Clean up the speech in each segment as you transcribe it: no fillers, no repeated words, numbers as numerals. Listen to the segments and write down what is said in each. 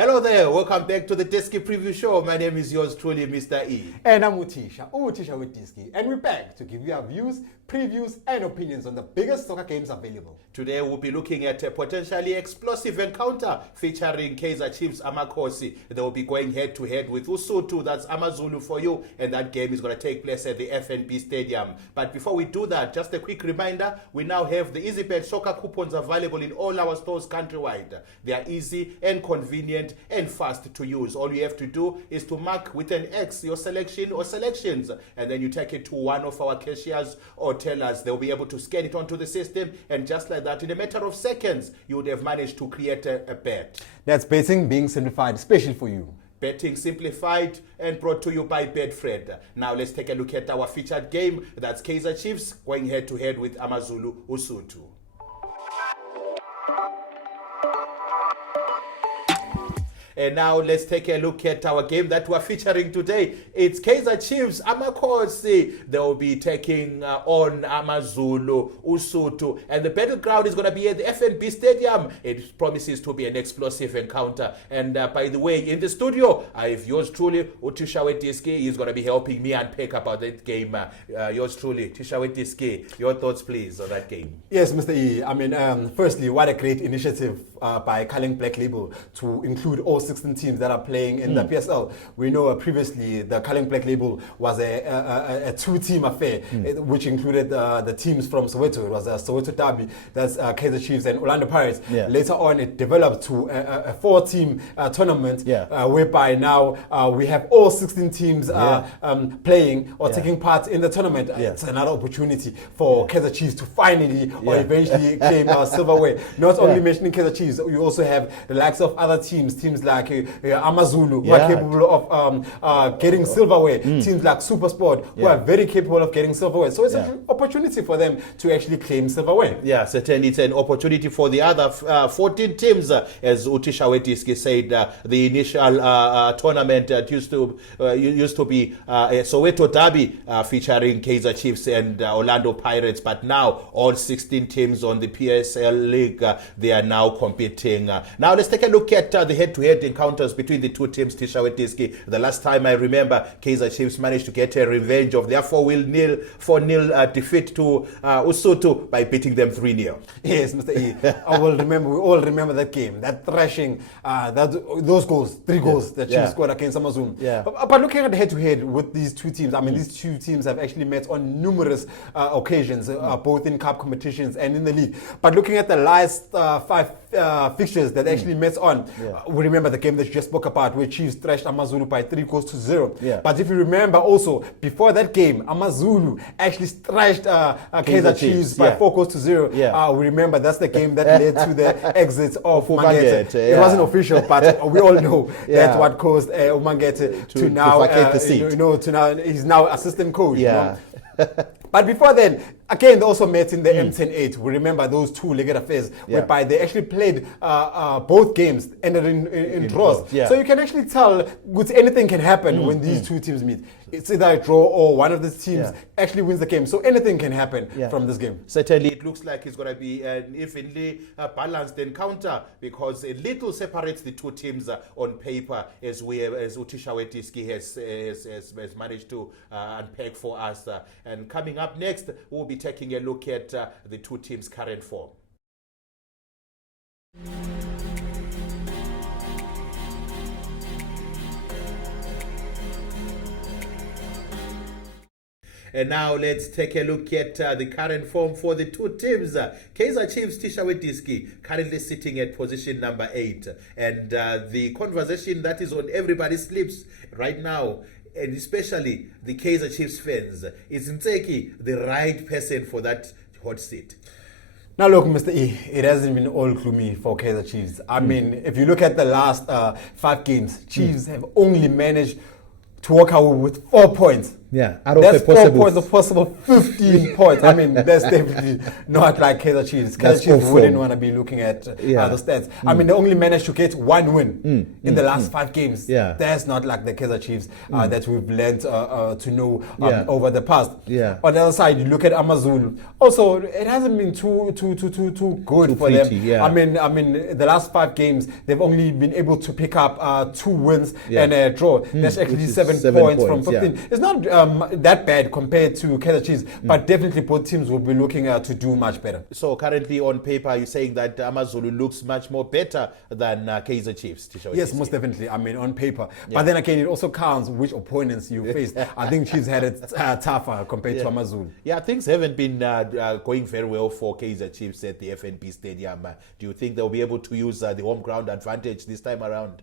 Hello there, welcome back to the Diski preview show. My name is yours truly, Mr. E. And I'm uThisha weDiski. And we're back to give you our views, previews, and opinions on the biggest soccer games available. Today we'll be looking at a potentially explosive encounter featuring Kaizer Chiefs Amakhosi. They will be going head to head with uSotho, that's AmaZulu for you, and that game is going to take place at the FNB Stadium. But before we do that, just a quick reminder, we now have the EasyBet soccer coupons available in all our stores countrywide. They are easy and convenient and fast to use. All you have to do is to mark with an X your selection or selections, and then you take it to one of our cashiers or tellers. They'll be able to scan it onto the system, and just like that, in a matter of seconds, you would have managed to create a bet. That's betting being simplified, especially for you. Betting simplified and brought to you by Betfred. Now let's take a look at our featured game. That's Kaizer Chiefs going head to head with AmaZulu uSotho. And now let's take a look at our game that we're featuring today. It's Kaizer Chiefs Amakhosi. They will be taking on AmaZulu uSotho. And the battleground is going to be at the FNB Stadium. It promises to be an explosive encounter. And by the way, in the studio, I have yours truly, uThisha weDiski. He's going to be helping me unpack about that game. Yours truly, uThisha weDiski. Your thoughts, please, on that game. Yes, Mr. E. I mean, firstly, what a great initiative by Culling Black Label to include all 16 teams that are playing in the PSL. We know previously the Culling Black Label was a two-team affair, which included the teams from Soweto. It was a Soweto derby, that's Kaizer Chiefs and Orlando Pirates. Yeah. Later on, it developed to a four-team tournament, whereby now we have all 16 teams playing or taking part in the tournament. It's another opportunity for Kaizer Chiefs to finally or eventually claim silverware. Not only mentioning Kaizer Chiefs, we also have the likes of other teams like AmaZulu, who are capable of getting silverware. Teams like SuperSport, who are very capable of getting silverware. So it's an opportunity for them to actually claim silverware. Yeah, certainly it's an opportunity for the other 14 teams. As uThisha weDiski said, the initial tournament used to be a Soweto derby featuring Kaizer Chiefs and Orlando Pirates. But now all 16 teams on the PSL League, they are now competing. Now let's take a look at the head-to-head encounters between the two teams, uThisha weDiski. The last time I remember, Kaizer Chiefs managed to get a revenge of their 4-0 defeat to uSotho by beating them 3-0. Yes, Mr. E. We all remember that game, that thrashing, those goals, three goals that Chiefs scored against AmaZulu. But looking at the head-to-head with these two teams, I mean, these two teams have actually met on numerous occasions, both in cup competitions and in the league. But looking at the last five fixtures that actually met on, we remember the game that you just spoke about where Chiefs thrashed AmaZulu by 3-0. But if you remember also, before that game, AmaZulu actually thrashed Kaizer Chiefs by 4-0. We remember that's the game that led to the exit of Umangete. It wasn't official, but we all know that's what caused Umangete to now vacate the seat. To now he's now assistant coach. But before then, again, they also met in the M10-8. We remember those two-legged affairs whereby they actually played both games, ended in draws. So you can actually tell anything can happen when these two teams meet. It's either a draw or one of the teams actually wins the game. So anything can happen from this game. Certainly, it looks like it's going to be an evenly balanced encounter because a little separates the two teams on paper, as uThisha weDiski has managed to unpack for us. And coming up next, we'll be taking a look at the two teams' current form. And now let's take a look at the current form for the two teams. Kaizer Chiefs, uThisha weDiski, currently sitting at position number 8. And the conversation that is on everybody's lips right now, and especially the Kaizer Chiefs fans, is Nteki the right person for that hot seat? Now look, Mr. E, it hasn't been all gloomy for Kaizer Chiefs. I mean, if you look at the last 5 games, Chiefs have only managed to walk away with 4 points. Yeah, out of that's a possible 4 points, a possible 15 points. I mean, that's definitely not like Kaizer Chiefs. Kaizer Chiefs wouldn't want to be looking at the stats. I mean, they only managed to get 1 win in the last 5 games. Yeah. That's not like the Kaizer Chiefs that we've learned to know over the past. Yeah. On the other side, you look at AmaZulu. Also, it hasn't been too good for them. Yeah. I mean, the last 5 games, they've only been able to pick up 2 wins and a draw. That's actually 7 points from 15. It's not that bad compared to Kaizer Chiefs, but definitely both teams will be looking to do much better. So currently on paper, you're saying that AmaZulu looks much more better than Kaizer Chiefs? Yes, most definitely. I mean, on paper. But then again, it also counts which opponents you faced. I think Chiefs had it tougher compared to AmaZulu. Yeah, things haven't been going very well for Kaizer Chiefs at the FNB Stadium. Do you think they'll be able to use the home ground advantage this time around?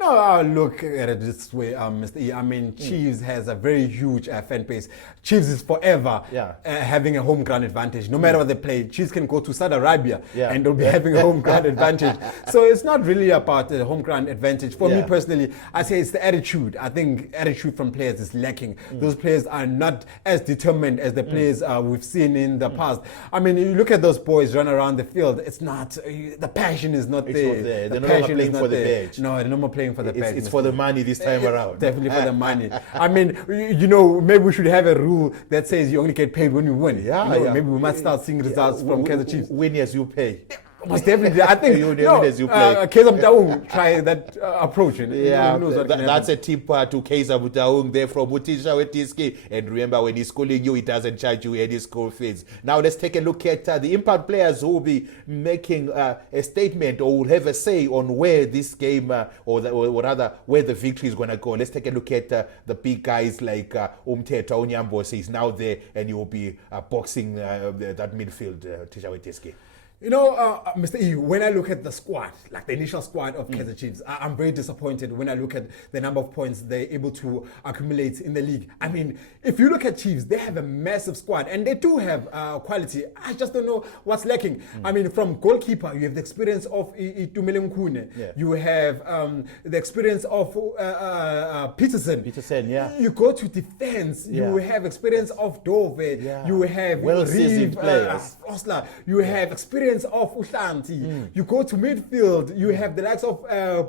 No, look at it this way, Mr. E. I mean, Chiefs has a very huge fan base. Chiefs is forever having a home ground advantage. No matter what they play, Chiefs can go to Saudi Arabia and they'll be having a home ground advantage. So it's not really about the home ground advantage. For me personally, I say it's the attitude. I think attitude from players is lacking. Those players are not as determined as the players we've seen in the past. I mean, you look at those boys run around the field, it's not, the passion is not there. They're no longer playing for the badge. No, they're no more playing for the badge. It's for the money this time around. Definitely for the money. I mean, you know, maybe we should have a rule that says you only get paid when you win. Maybe we might start seeing results from Kaizer Chiefs. Win as you pay. Most definitely. I think Kaizer Mtaung try that approach. That's a tip to Kaizer Mtaung there from uThisha weDiski. And remember, when he's schooling you, he doesn't charge you any school fees. Now let's take a look at the impact players who will be making a statement or will have a say on where this game or rather where the victory is going to go. Let's take a look at the big guys like Umthetho Unyambosi is now there and he will be boxing that midfield, uThisha weDiski. You know, Mr. E, when I look at the squad, like the initial squad of Kaizer Chiefs, I'm very disappointed when I look at the number of points they're able to accumulate in the league. I mean, if you look at Chiefs, they have a massive squad and they do have quality. I just don't know what's lacking. I mean, from goalkeeper, you have the experience of Itumeleng Khune. You have the experience of Peterson. You go to defense, you have experience of Dove. You have well-seasoned players. Osler. You have experience of Uhlanti. You go to midfield, you have the likes of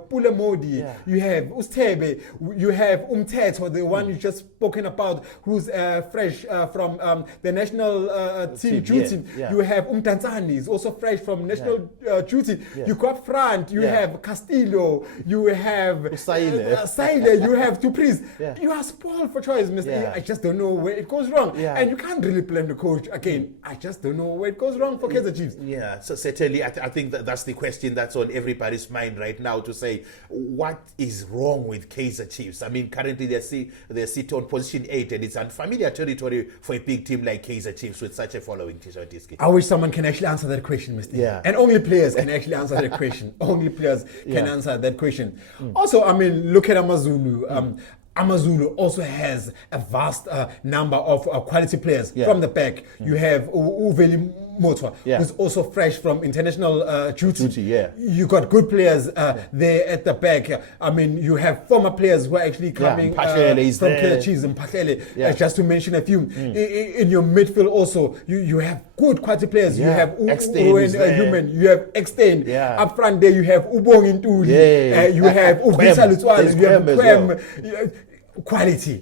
Pule Modi, you have Ustebe, you have Umthetho, the one you just spoken about, who's fresh from the national team duty. You have Umtanzani, is also fresh from national duty. You go up front, you have Castillo, you have Saile, you have Dupris. You are spoiled for choice, Mr. I just don't know where it goes wrong. And you can't really blame the coach. Again, I just don't know where it goes wrong for Kaizer Chiefs. So certainly I think that's the question that's on everybody's mind right now, to say what is wrong with Kaizer Chiefs. I mean, currently they sit on position 8 and it's unfamiliar territory for a big team like Kaizer Chiefs with such a following. I wish someone can actually answer that question, Mr. And only players can actually answer that question. Only players can answer that question. Also, I mean, look at AmaZulu. AmaZulu also has a vast number of quality players from the back. You have Uveli Motwa, who's also fresh from international duty. You got good players there at the back. I mean, you have former players who are actually coming from Kaizer Chiefs and Mphahlele, just to mention a few. In your midfield also, you have good quality players. You have Human, you have Extend. Up front there, you have Ubong Intuli, you have Ubisa Lutswala, you have Kwem. Quality.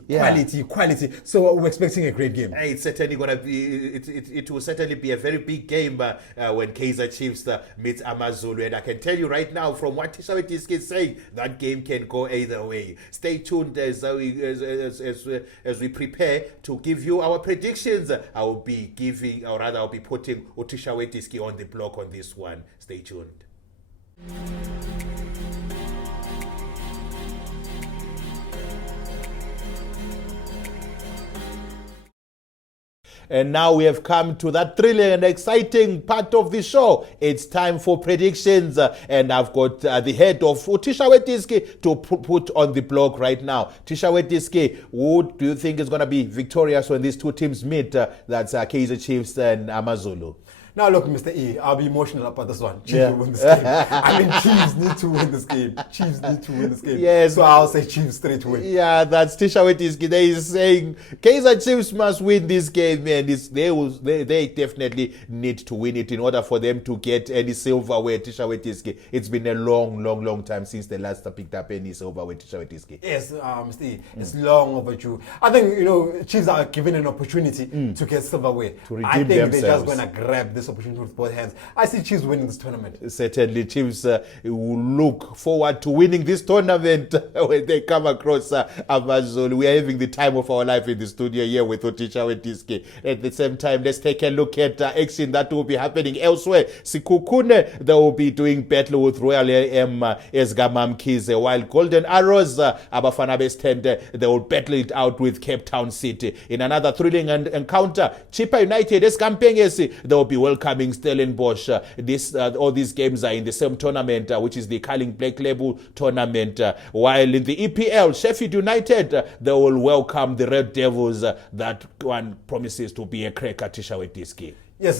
So we're expecting a great game. It's certainly going to be. It will certainly be a very big game when Kaizer Chiefs meets AmaZulu. And I can tell you right now, from what uThisha weDiski is saying, that game can go either way. Stay tuned as we prepare to give you our predictions. I'll be putting uThisha weDiski on the block on this one. Stay tuned. And now we have come to that thrilling and exciting part of the show. It's time for predictions. And I've got the head of uThisha weDiski to put on the block right now. uThisha weDiski, who do you think is going to be victorious when these two teams meet? That's Kaizer Chiefs and AmaZulu. Now look, Mr. E, I'll be emotional about this one. Chiefs will win this game. I mean, Chiefs need to win this game. Chiefs need to win this game. Yes. So I'll say Chiefs straight away. Yeah, that's uThisha weDiski. They is saying Kaizer Chiefs must win this game, and they definitely need to win it in order for them to get any silverware. uThisha weDiski. It's been a long time since the last picked up any silverware. uThisha weDiski. Yes, Mr. E, it's long overdue. I think, Chiefs are given an opportunity to get silverware. To redeem I think themselves. they're just going to grab this opportunity with both hands. I see Chiefs winning this tournament. Certainly, Chiefs will look forward to winning this tournament when they come across AmaZulu. We are having the time of our life in the studio here with uThisha weDiski. At the same time, let's take a look at action that will be happening elsewhere. Sikukune, they will be doing battle with Royal AM as Gamam Kize, while Golden Arrows, Abafana Stand, they will battle it out with Cape Town City. In another thrilling encounter, Chippa United as Kampengesi, they will be welcoming Stellenbosch. All these games are in the same tournament, which is the Carling Black Label tournament. While in the EPL, Sheffield United, they will welcome the Red Devils. That one promises to be a cracker, uThisha weDiski. Yes,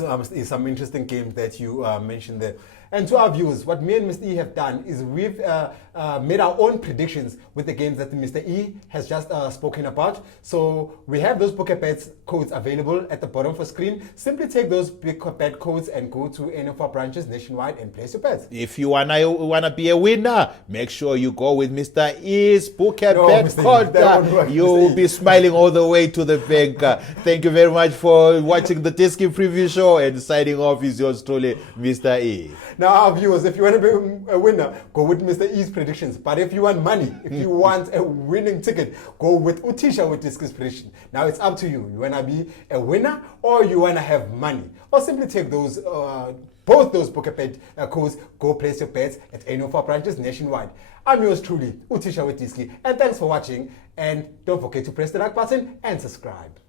some interesting games that you mentioned there. And to our viewers, what me and Mr. E have done is we've made our own predictions with the games that Mr. E has just spoken about. So we have those poker bets codes available at the bottom of the screen. Simply take those big bet codes and go to any of our branches nationwide and place your bets. If you wanna be a winner, make sure you go with Mr. E's poker bet code. You will be smiling all the way to the bank. Thank you very much for watching the Diski preview show, and signing off is yours truly, Mr. E. Now, our viewers, if you want to be a winner, go with Mr. E's predictions. But if you want money, if you want a winning ticket, go with uThisha weDiski's prediction. Now, it's up to you. You want to be a winner or you want to have money? Or simply take those, both those poker bet codes, go place your bets at any of our branches nationwide. I'm yours truly, uThisha weDiski. And thanks for watching. And don't forget to press the like button and subscribe.